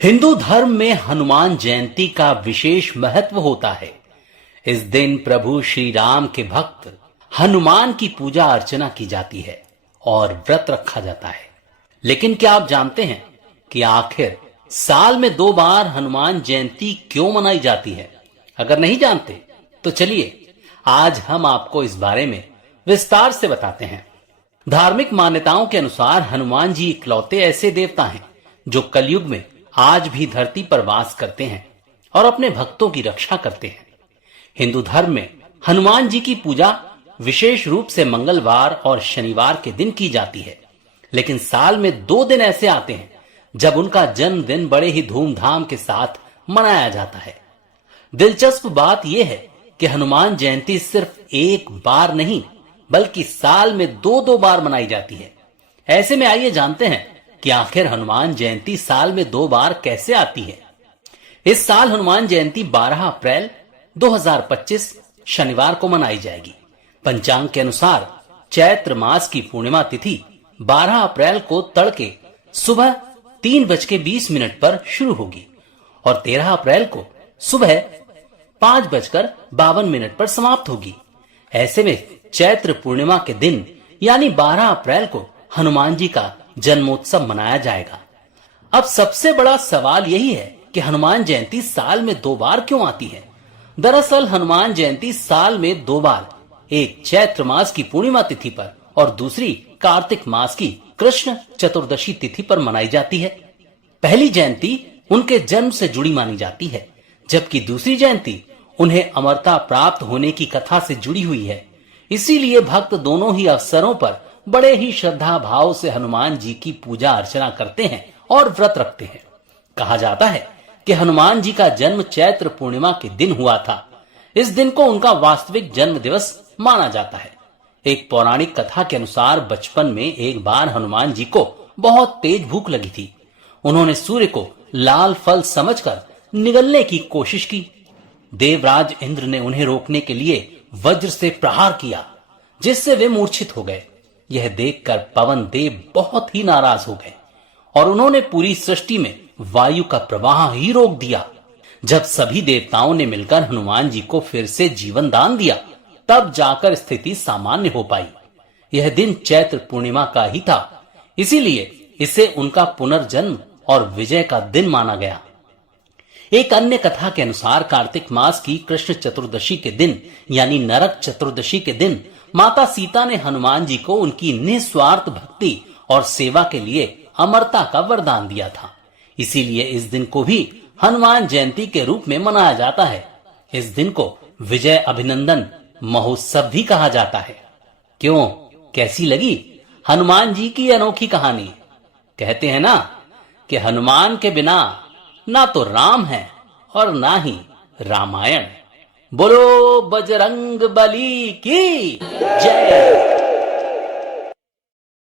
हिंदू धर्म में हनुमान जयंती का विशेष महत्व होता है। इस दिन प्रभु श्री राम के भक्त हनुमान की पूजा अर्चना की जाती है और व्रत रखा जाता है। लेकिन क्या आप जानते हैं कि आखिर साल में 2 बार हनुमान जयंती क्यों मनाई जाती है? अगर नहीं जानते तो चलिए आज हम आपको इस बारे में विस्तार से बताते हैं। धार्मिक मान्यताओं के अनुसार हनुमान जी इकलौते ऐसे देवता हैं जो कलयुग में आज भी धरती पर वास करते हैं और अपने भक्तों की रक्षा करते हैं। हिंदू धर्म में हनुमान जी की पूजा विशेष रूप से मंगलवार और शनिवार के दिन की जाती है। लेकिन साल में 2 दिन ऐसे आते हैं जब उनका जन्मदिन बड़े ही धूमधाम के साथ मनाया जाता है। दिलचस्प बात यह है कि हनुमान जयंती सिर्फ एक बार नहीं बल्कि साल में 2 बार मनाई जाती है। ऐसे में आइए जानते हैं कि आखिर हनुमान जयंती साल में 2 बार कैसे आती है। इस साल हनुमान जयंती 12 अप्रैल 2025 शनिवार को मनाई जाएगी। पंचांग के अनुसार चैत्र मास की पूर्णिमा तिथि 12 अप्रैल को तड़के सुबह 3:20 पर शुरू होगी और 13 अप्रैल को सुबह 5:52 पर समाप्त होगी। ऐसे में चैत्र पूर्णिमा के दिन यानी 12 अप्रैल को हनुमान जी का जन्मोत्सव मनाया जाएगा। अब सबसे बड़ा सवाल यही है कि हनुमान जयंती साल में 2 बार क्यों आती है। दरअसल हनुमान जयंती साल में 2 बार, एक चैत्र मास की पूर्णिमा तिथि पर और दूसरी कार्तिक मास की कृष्ण चतुर्दशी तिथि पर मनाई जाती है। पहली जयंती उनके जन्म से जुड़ी मानी जाती है, जबकि दूसरी जयंती उन्हें अमरता प्राप्त होने की कथा से जुड़ी हुई है। इसीलिए भक्त दोनों ही अवसरों पर बड़े ही श्रद्धा भाव से हनुमान जी की पूजा अर्चना करते हैं और व्रत रखते हैं। कहा जाता है कि हनुमान जी का जन्म चैत्र पूर्णिमा के दिन हुआ था। इस दिन को उनका वास्तविक जन्म दिवस माना जाता है। एक पौराणिक कथा के अनुसार बचपन में एक बार हनुमान जी को बहुत तेज भूख लगी थी। उन्होंने सूर्य को लाल फल समझकर निगलने की कोशिश की। देवराज इंद्र ने उन्हें रोकने के लिए वज्र से प्रहार किया, जिससे वे मूर्छित हो गए। यह देखकर पवन देव बहुत ही नाराज हो गए और उन्होंने पूरी सृष्टि में वायु का प्रवाह ही रोक दिया। जब सभी देवताओं ने मिलकर हनुमान जी को फिर से जीवन दान दिया, तब जाकर स्थिति सामान्य हो पाई। यह दिन चैत्र पूर्णिमा का ही था, इसीलिए इसे उनका पुनर्जन्म और विजय का दिन माना गया। एक अन्य कथा के अनुसार कार्तिक मास की कृष्ण चतुर्दशी के दिन यानी नरक चतुर्दशी के दिन माता सीता ने हनुमान जी को उनकी निस्वार्थ भक्ति और सेवा के लिए अमरता का वरदान दिया था। इसीलिए इस दिन को भी हनुमान जयंती के रूप में मनाया जाता है। इस दिन को विजय अभिनंदन महोत्सव भी कहा जाता है। क्यों, कैसी लगी हनुमान जी की अनोखी कहानी? कहते हैं ना कि हनुमान के बिना ना तो राम है और ना ही रामायण। बोलो बजरंग बली की जय।